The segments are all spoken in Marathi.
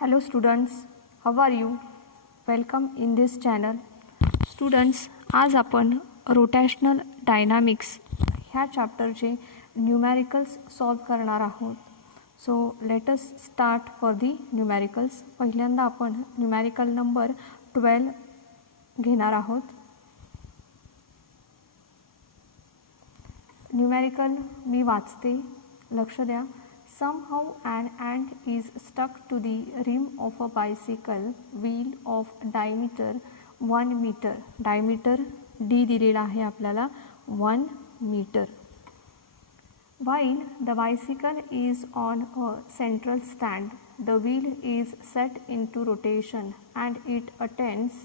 Hello students, how are you? Welcome in this channel. Students, आज आपण रोटेशनल डायनामिक्स ह्या चॅप्टरचे न्यूमॅरिकल्स सॉल्व करणार आहोत. So let us start for the numericals. पहिल्यांदा आपण न्यूमॅरिकल नंबर 12 घेणार आहोत. न्यूमॅरिकल मी वाचते, लक्ष द्या. Somehow an ant is stuck to the rim of a bicycle wheel of diameter 1 meter. Diameter D दिलेला आहे आपल्याला 1 meter. While the bicycle is on a central stand, the wheel is set into rotation and it attains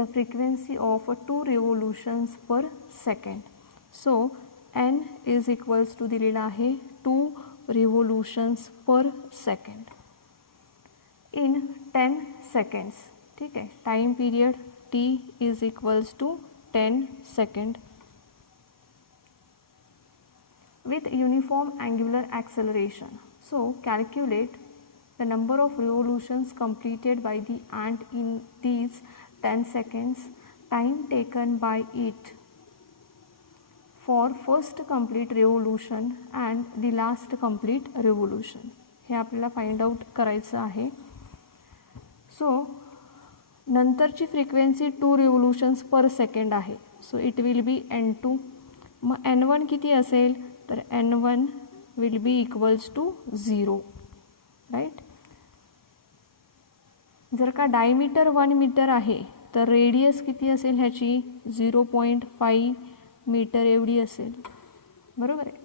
the frequency of 2 revolutions per second. So n is equals to दिलेला आहे 2 revolutions per second in 10 seconds. ठीक है, time period t is equals to 10 second with uniform angular acceleration. So calculate the number of revolutions completed by the ant in these 10 seconds, time taken by it for first complete revolution and the last complete revolution. हे आपल्याला फाइंड आउट करायचं आहे. सो नंतरची फ्रिक्वेन्सी 2 रिव्होल्यूशन्स पर सेकंड आहे. So it will be n2. मग n1 किती असेल तर n1 will be equals to 0, right. जर का डायमीटर 1 मीटर आहे तर रेडियस किती असेल ह्याची 0.5 मीटर एवढी असेल, बरोबर आहे.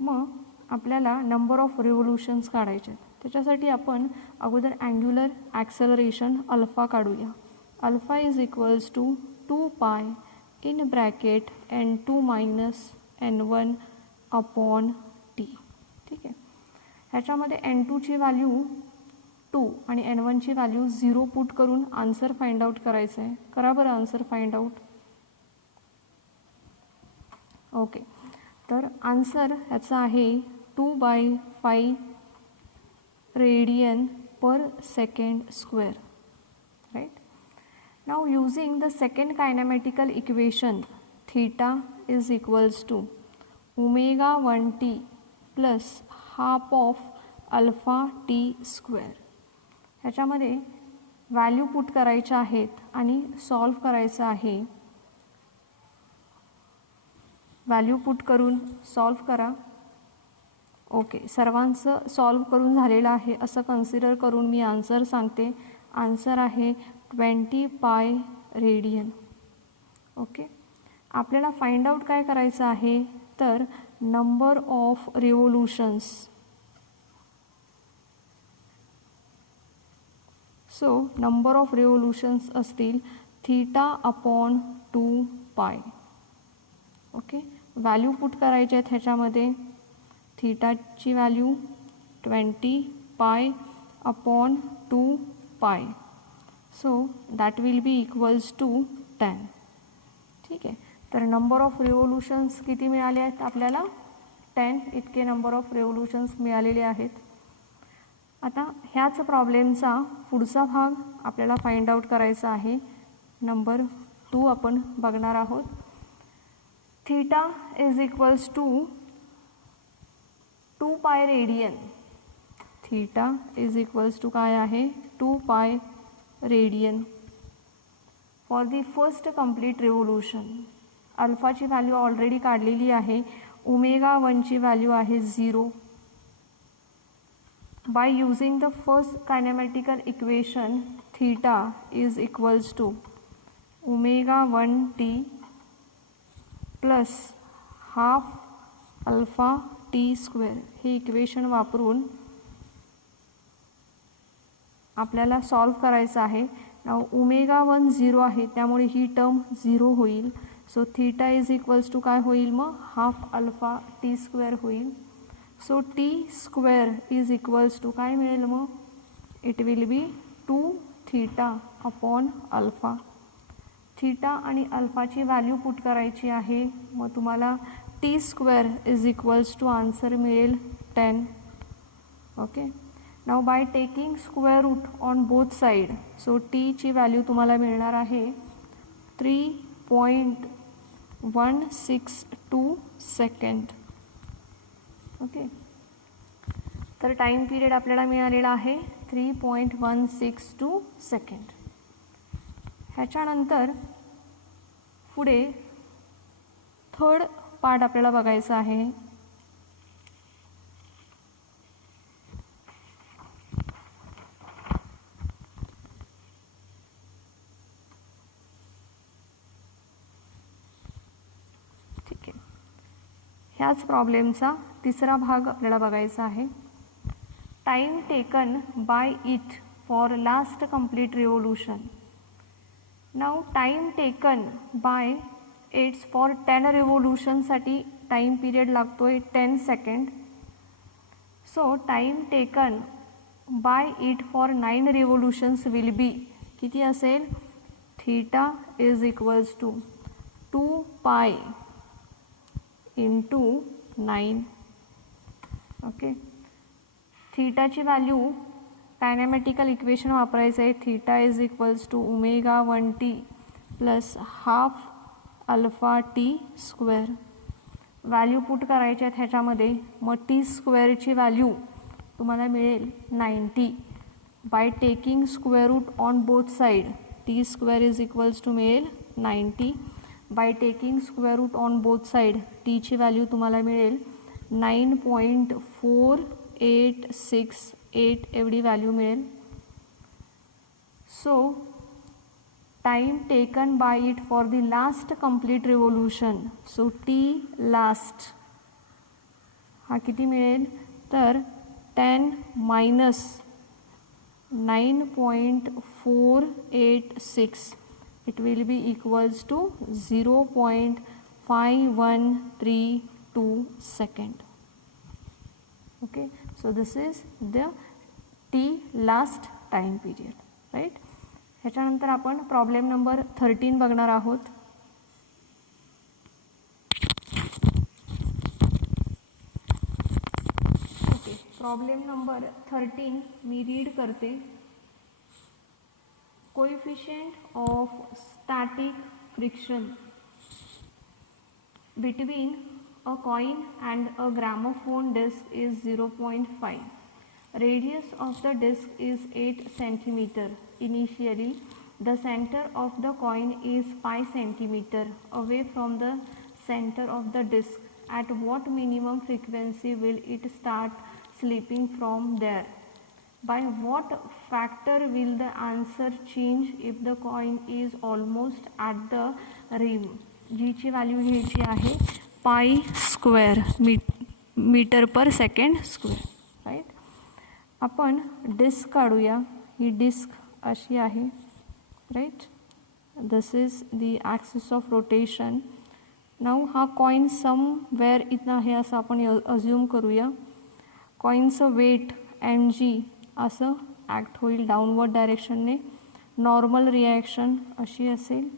मग आपल्याला नंबर ऑफ रिव्होल्यूशन्स काढायचे आहेत. त्याच्यासाठी आपण अगोदर अँग्युलर ॲक्सेलरेशन अल्फा काढूया. Alpha is equals to 2 pi in bracket n2 minus n1 upon T. ठीक आहे. ह्याच्यामध्ये n2ची व्हॅल्यू 2 आणि n1ची व्हॅल्यू 0 पुट करून आन्सर फाइंड आउट करायचं आहे. करा बरं आन्सर फाइंड आउट. ओके, तर आन्सर ह्याचा आहे 2/5 radian per second square, right. Now using the second kinematical equation theta is equals to ω1t plus half of alpha T square. ह्याच्यामध्ये व्हॅल्यू पुट करायच्या आहेत आणि सॉल्व करायचं आहे. व्हॅल्यू पुट करून सॉल्व करा. ओके, सर्वांचं सॉल्व करून झालेलं आहे असं कन्सिडर करून मी आन्सर सांगते. आन्सर आहे 20 पाय रेडियन. ओके, आपल्याला फाइंड आउट काय करायचं आहे तर number of revolutions. So number of revolutions असतील theta upon 2 pi. Okay, value put करायचे आहेत ह्याच्यामध्ये. थीटाची व्हॅल्यू 20 पाय upon 2 pi. So that will be equals to 10. ठीक आहे, तर नंबर ऑफ रिव्होल्यूशन्स किती मिळाले आहेत आपल्याला? 10 इतके नंबर ऑफ रिव्होल्यूशन्स मिळालेले आहेत. आता ह्याच प्रॉब्लेमचा पुढचा भाग आपल्याला फाइंड आउट करायचा आहे. नंबर 2 आपण बघणार आहोत. Theta is equals to 2 pi radian. Theta is equals to काय आहे 2 pi radian for the first complete revolution. अल्फाची व्हॅल्यू ऑलरेडी काढलेली आहे. ω1ची व्हॅल्यू आहे 0. By using the first kinematical equation theta is equals to ω1t plus half alpha T square. हे इक्वेशन वापरून आपल्याला सॉल्व करायचं आहे. नाव ω1 0 आहे त्यामुळे ही टर्म 0 होईल. So theta is equals to काय होईल मग हाफ अल्फा टी स्क्वेअर होईल. So T square is equals to काय मिळेल मग it will be 2 theta upon alpha. Theta आणि अल्फाची व्हॅल्यू पुट करायची आहे. मग तुम्हाला T square is equals to answer मिळेल 10. Okay, now by taking square root on both side, so टीची व्हॅल्यू तुम्हाला मिळणार आहे 3.162 सेकंड. ओके, तर टाईम पिरियड आपल्याला मिळालेला आहे 3.162 सेकंड. ह्याच्यानंतर पुढे थर्ड पार्ट आपल्याला बघायचा आहे. ठीक आहे, ह्याच प्रॉब्लेमचा तिसरा भाग आपल्याला बघायचा आहे. Time taken by it for last complete revolution. Now time taken by its for 10 रिव्होल्यूशनसाठी टाइम पिरियड लागतोय 10 second. So time taken by it for 9 revolutions will be किती असेल, theta is equals to 2 pi into 9. Okay, थीटाची व्हॅल्यू कायनेमॅटिकल इक्वेशन वापरायचं आहे. Theta is equals to omega 1t plus half alpha T square. Value put करायचे आहेत ह्याच्यामध्ये. मग टी स्क्वेअरची व्हॅल्यू तुम्हाला मिळेल 90 by taking square root on both side. T square is equals to मिळेल 90 by taking square root on both side. टीची व्हॅल्यू तुम्हाला मिळेल 9.4868 एवढी व्हॅल्यू मिळेल. So time taken by it for the last complete revolution, so T last हा किती मिळेल, तर 10 minus 9.486 it will be equals to 0.5132 second. Okay, so this is the T last time period, right? ह्याच्यानंतर आपण प्रॉब्लेम नंबर 13 बघणार आहोत. ओके, प्रॉब्लेम नंबर 13 मी रीड करते. Coefficient of static friction between a coin and a gramophone disc is 0.5. Radius of the disc is 8 cm. Initially, the center of the coin is 5 cm away from the center of the disc. At what minimum frequency will it start slipping from there? By what factor will the answer change if the coin is almost at the rim? जीची व्हॅल्यू घ्यायची आहे pi square metre per second square. Right, आपण डिस्क काढूया. ही डिस्क अशी आहे. Right, this is the axis of rotation. Now हा कॉइन समवेअर इथं आहे असं आपण अज्युम करूया. कॉइनचं वेट mg असं ॲक्ट होईल डाऊनवर्ड डायरेक्शनने. नॉर्मल रिॲक्शन अशी असेल.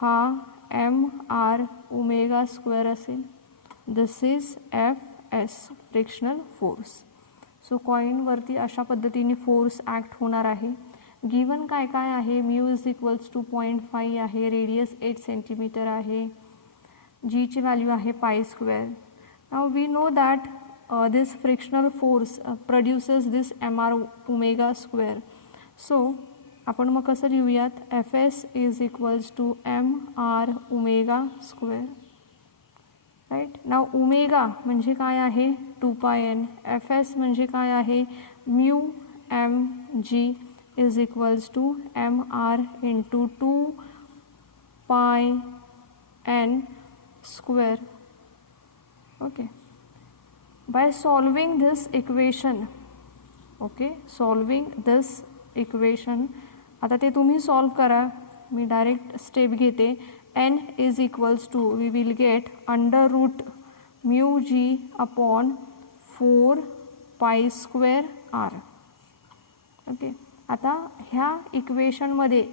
हा mr ओमेगा स्क्वेअर असेल. This is fs frictional force. So कॉइनवरती अशा पद्धतीने फोर्स ॲक्ट होणार आहे. गिवन काय काय आहे, म्यू इज इक्वल्स टू 0.5 आहे, रेडियस 8 सेंटीमीटर आहे, जीची व्हॅल्यू आहे pi square. Now we know that this frictional force produces this mr omega square. So आपण मग कसं लिहूयात, fs is equals to mr omega square. Right, now omega म्हणजे काय आहे 2πn. fs म्हणजे काय आहे mu mg is equals to mr into 2πn square. okay, by solving this equation, okay, solving this equation, आता ते तुम्ही सॉल्व करा. मी डायरेक्ट स्टेप घेते. n is equals to we will get under root mu G upon 4 pi square R. Okay, आता ह्या इक्वेशनमध्ये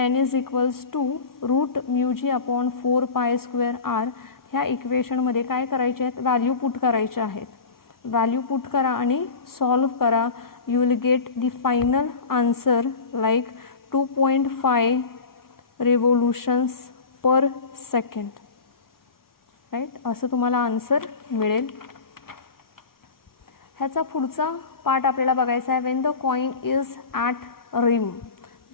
n is equals to root mu G upon 4 pi square R ह्या इक्वेशनमध्ये काय करायचे आहेत, व्हॅल्यू पुट करायचे आहेत. व्हॅल्यू पुट करा आणि सॉल्व करा. You will get the final answer like 2.5 revolutions per second. Right, असं तुम्हाला आन्सर मिळेल. ह्याचा पुढचा पार्ट आपल्याला बघायचा आहे. When the coin is at rim.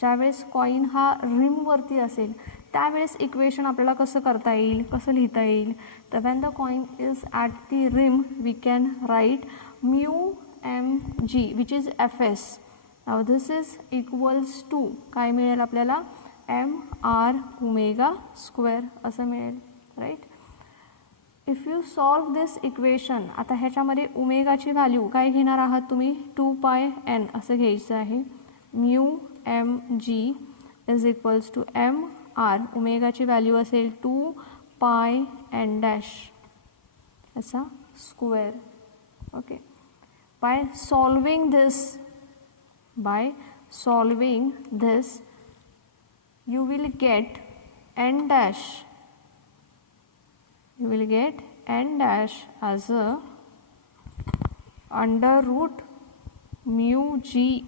ज्यावेळेस कॉईन हा रिमवरती असेल त्यावेळेस इक्वेशन आपल्याला कसं करता येईल, कसं लिहिता येईल. तर when the coin is at the rim we can write mu M G which is F S. Now this is equals to काय मिळेल आपल्याला, एम आर ओमेगा स्क्वेअर असं मिळेल. Right, if you solve this equation, आता ह्याच्यामध्ये ओमेगाची व्हॅल्यू काय घेणार आहात तुम्ही, 2πn असं घ्यायचं आहे. Mu M G is equals to M R, ओमेगाची व्हॅल्यू असेल 2πn डॅश असा square. Okay, by solving this you will get n dash as a under root mu g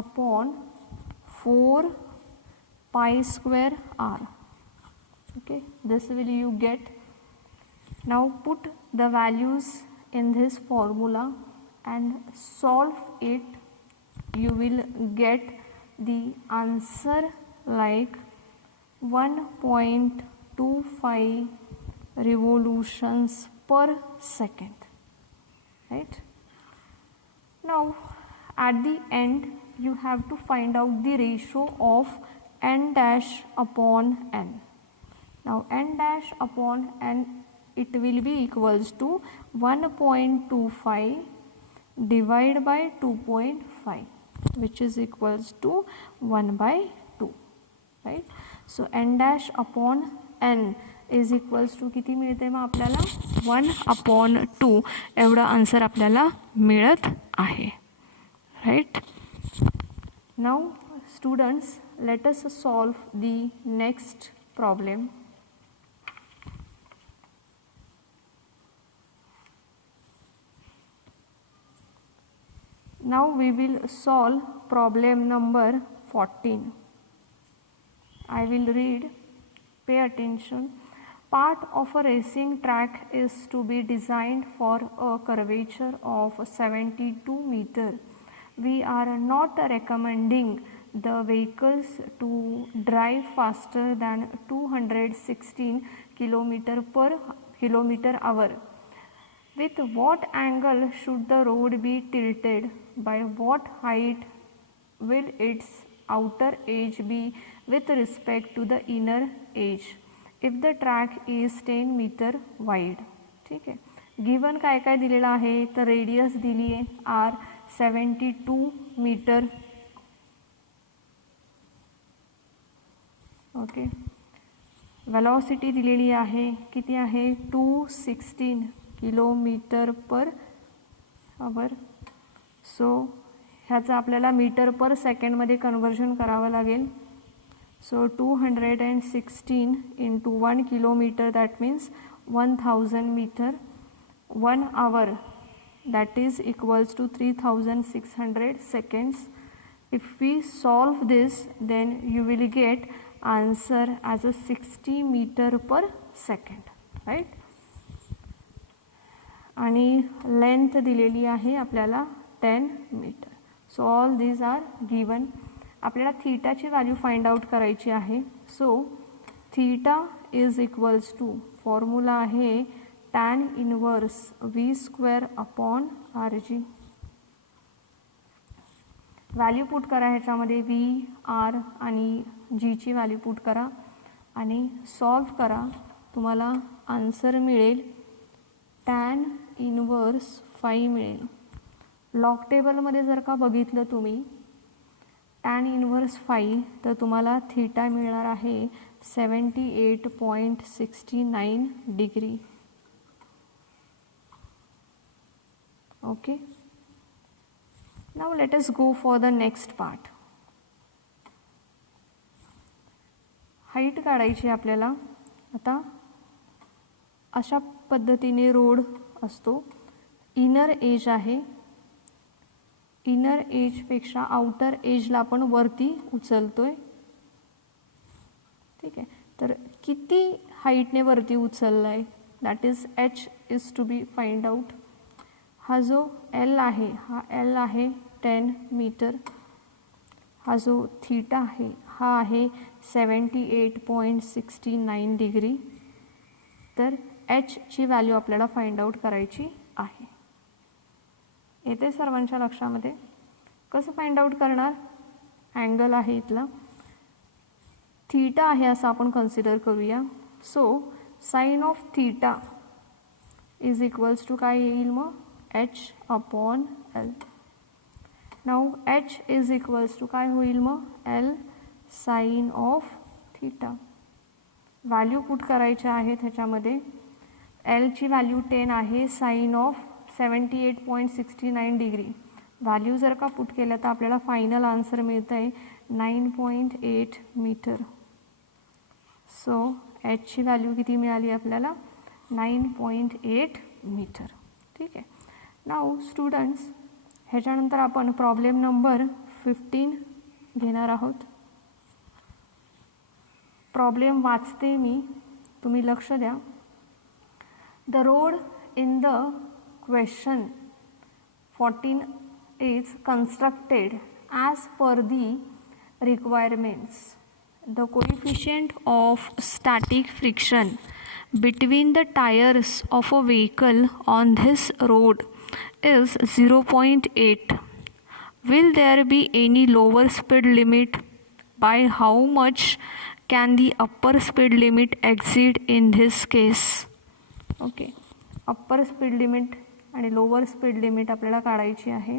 upon 4 pi square r. Okay, this will you get. Now put the values in this formula and solve it. You will get the answer like 1.25 revolutions per second. Right, now at the end you have to find out the ratio of n dash upon n. Now n dash upon n, it will be equals to 1.25 divided by 2.5 which is equals to 1/2. Right, so n dash upon n is equals to किती मिळते मग आपल्याला, 1/2 एवढं आन्सर आपल्याला मिळत आहे. Right, now students let us solve the next problem. Now we will solve problem number 14. I will read, pay attention. Part of a racing track is to be designed for a curvature of 72 meter. We are not recommending the vehicles to drive faster than 216 km/h. With what angle should the road be tilted? By what height will its outer edge be with respect to the inner edge if the track is 10 meter wide? ठीक आहे, गिवन काय काय दिलेलं आहे, तर रेडियस दिली आहे आर 72 मीटर. ओके, वेलॉसिटी दिलेली आहे, किती आहे, 216 km/h. सो ह्याचं आपल्याला मीटर पर सेकंडमध्ये कन्वर्जन करावं लागेल. So 216 into 1 kilometre that means 1000 metre. 1 hour that is equals to 3600 seconds. If we solve this then you will get answer as a 60 meter per second. Right, आणि लेंथ दिलेली आहे आपल्याला 10 metre. So all these are given. आपल्याला थीटाची व्हॅल्यू फाइंड आउट करायची आहे. So theta is equals to, formula आहे tan इनवर्स v² अपॉन rg. व्हॅल्यू पुट करा ह्याच्यामध्ये, v, r आणि g ची व्हॅल्यू पुट करा आणि सॉल्व करा. तुम्हाला आन्सर मिळेल tan इनवर्स 5 मिळेल. लॉग टेबलमध्ये जर का बघितलं तुम्ही tan इनवर्स 5 तर तुम्हाला थीटा मिळणार आहे 78.69 degree. Okay, now let us go for the next part. Height काढायची आपल्याला. आता अशा पद्धतीने रोड असतो. इनर एज आहे, इनर एजपेक्षा आउटर एजला आपण वरती उचलतोय. ठीक आहे, तर किती हाईटने वरती उचलला आहे, that is H is to be find out. हा जो एल आहे, हा एल आहे 10 मीटर. हा जो थीटा आहे हा आहे 78.69 डिग्री. तर एचची व्हॅल्यू आपल्याला फाइंड आउट करायची आहे. येते सर्वांच्या लक्षामध्ये? कसं फाइंड आउट करणार? अँगल आहे इथला, थीटा आहे असं आपण कन्सिडर करूया. So sine of theta is equals to काय येईल मग? H upon L. Now H is equals to काय होईल मग? L sine of theta. Value put करायच्या आहेत ह्याच्यामध्ये. एलची व्हॅल्यू 10 आहे, साइन ऑफ 78.69 डिग्री. व्हॅल्यू जर का पुट केलं तर आपल्याला फायनल आन्सर मिळतं आहे 9.8 मीटर. सो एचची व्हॅल्यू किती मिळाली आपल्याला? 9.8 मीटर. ठीक आहे. नाउ स्टुडंट्स, ह्याच्यानंतर आपण प्रॉब्लेम नंबर 15 घेणार आहोत. प्रॉब्लेम वाचते मी, तुम्ही लक्ष द्या. The road in the question 14 is constructed as per the requirements. The coefficient of static friction between the tires of a vehicle on this road is 0.8. Will there be any lower speed limit? By how much can the upper speed limit exceed in this case? Okay, upper speed limit आणि लोअर स्पीड लिमिट आपल्याला काढायची आहे.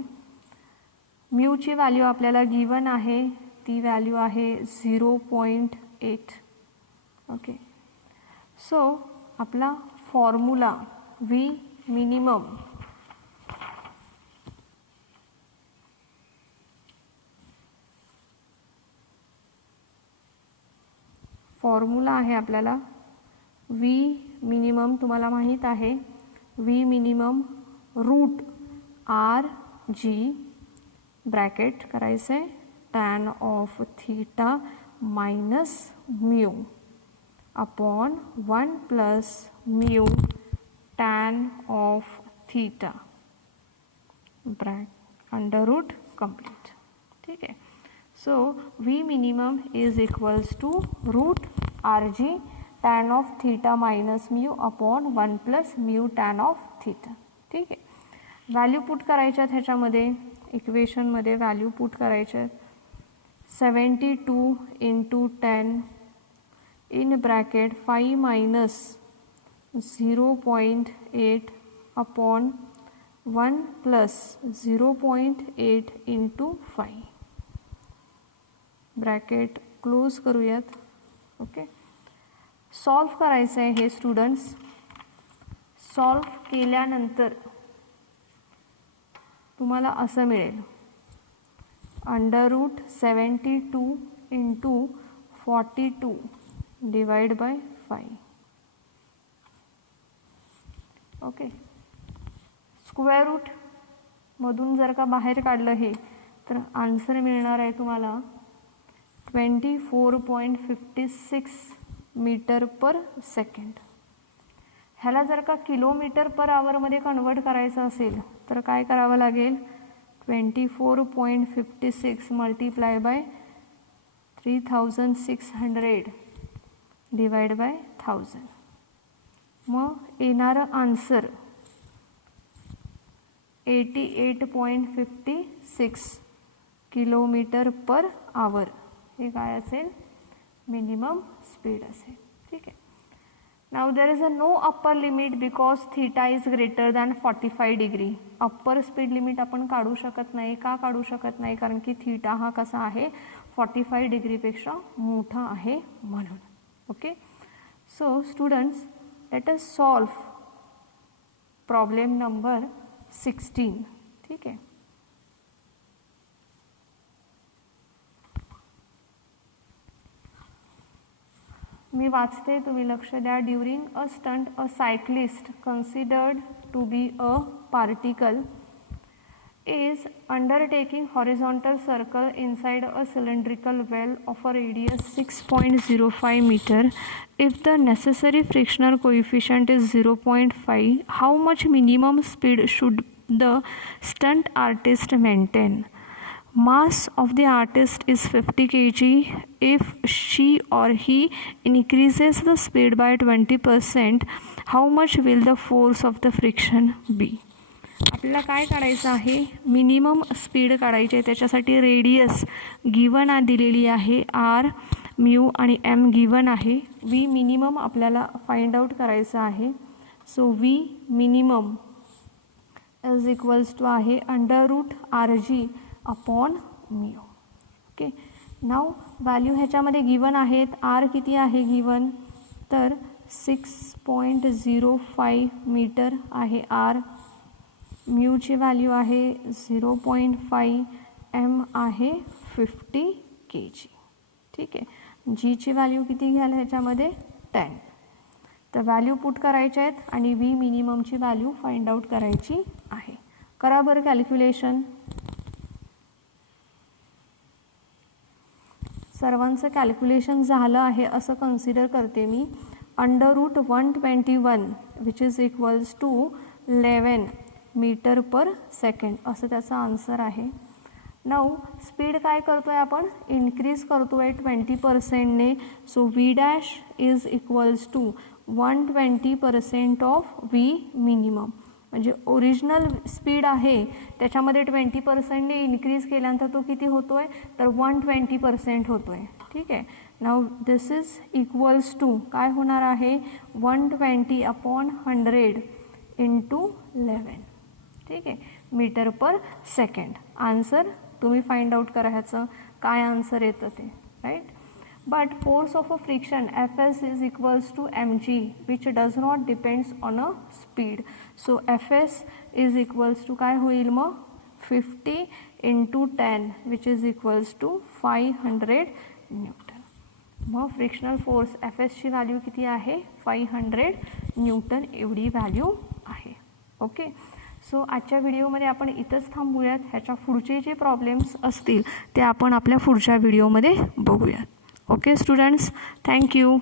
म्यूची व्हॅल्यू आपल्याला गिवन आहे, ती व्हॅल्यू आहे 0.8. ओके, सो आपला फॉर्म्युला व्ही मिनिमम फॉर्म्युला आहे आपल्याला व्ही मिनिमम. तुम्हाला माहीत आहे V minimum root R G bracket करायचं आहे tan of theta minus mu upon 1 plus mu tan of theta under root complete. ठीक आहे. So V minimum is equals to root R G tan of theta minus mu upon 1 plus mu tan of theta. ठीक आहे. व्हॅल्यू पुट करायच्यात ह्याच्यामध्ये, इक्वेशनमध्ये व्हॅल्यू पुट करायच्या. 72 into 10 in bracket 5 minus 0.8 upon 1 plus 0.8 into 5 bracket close करूयात. ओके, सॉल्व करायचं आहे हे स्टुडंट्स. सॉल्व केल्यानंतर तुम्हाला असं मिळेल under root 72 into 42 divide by 5. Okay, square root मधून जर का बाहेर काढलं हे तर आन्सर मिळणार आहे तुम्हाला 24.56 मीटर पर सेकंड. ह्याला जर का किलोमीटर पर आवरमध्ये कन्वर्ट करायचं असेल तर काय करावं लागेल? 24.56 मल्टिप्लाय बाय 3600 डिवाइड बाय 1000. मग येणारं आन्सर 88.56 किलोमीटर पर आवर हे काय असेल? मिनिमम स्पीड असेल. ठीक आहे. Now there is a no upper limit because theta is greater than 45 degree. Upper speed limit आपण काढू शकत नाही. का काढू शकत नाही? कारण की थीटा हा कसा आहे? 45 डिग्रीपेक्षा मोठा आहे म्हणून. Okay, so students let us solve problem number 16. ठीक आहे. मी वाचते, तुम्ही लक्ष द्या. During a stunt a cyclist considered to be a particle is undertaking horizontal circle inside a cylindrical well of a radius 6.05 meter. If the necessary frictional coefficient is 0.5, how much minimum speed should the stunt artist maintain? Mass of the artist is 50 kg. If she or he increases the speed by 20%, how much will the force of the friction be? आपल्याला काय काढायचं आहे, मिनिमम स्पीड काढायची आहे. त्याच्यासाठी रेडियस गिवन दिलेली आहे, आर म्यू आणि एम गिवन आहे. व्ही मिनिमम आपल्याला फाइंड आउट करायचं आहे. So V minimum is equals to आहे √RG upon mu. Okay, now value ह्याच्यामध्ये गिवन आहेत. आर किती आहे गिवन, तर 6.05 मीटर आहे आर. म्यूची व्हॅल्यू आहे 0.5, एम आहे 50 kg. ठीक आहे, जीची व्हॅल्यू किती घ्याल ह्याच्यामध्ये 10. तर व्हॅल्यू पुट करायच्या आहेत आणि व्ही मिनिममची व्हॅल्यू फाइंड आउट करायची आहे. करा बरं कॅल्क्युलेशन. सर्वांचं कॅल्क्युलेशन झालं आहे असं कन्सिडर करते मी. √121 which is equals to 11 metre per second असं त्याचा आन्सर आहे. नाऊ स्पीड काय करतो आहे आपण, इन्क्रीज करतो आहे 20%ने. So V dash is equals to 120% of V minimum. म्हणजे ओरिजिनल स्पीड आहे त्याच्यामध्ये 20%ने इन्क्रीज केल्यानंतर तो किती होतो आहे, तर 120% होतो आहे. ठीक आहे, now this is equals to काय होणार आहे, 120 अपॉन 100 इंटू 11. ठीक आहे, मीटर पर सेकंड. आन्सर तुम्ही फाइंड आउट करा ह्याचं काय आन्सर येतं ते, right. But force of a friction Fs is equals to mg which does not depends on a speed. So Fs is equals to काय होईल मग 50 into 10 which is equals to 500 newton. मग फ्रिक्शनल फोर्स Fsची व्हॅल्यू किती आहे, 500 न्यूटन एवढी व्हॅल्यू आहे. ओके, सो आजच्या व्हिडिओमध्ये आपण इथंच थांबूयात. ह्याच्या पुढचे जे प्रॉब्लेम्स असतील ते आपण आपल्या पुढच्या व्हिडिओमध्ये बघूयात. Okay students, thank you.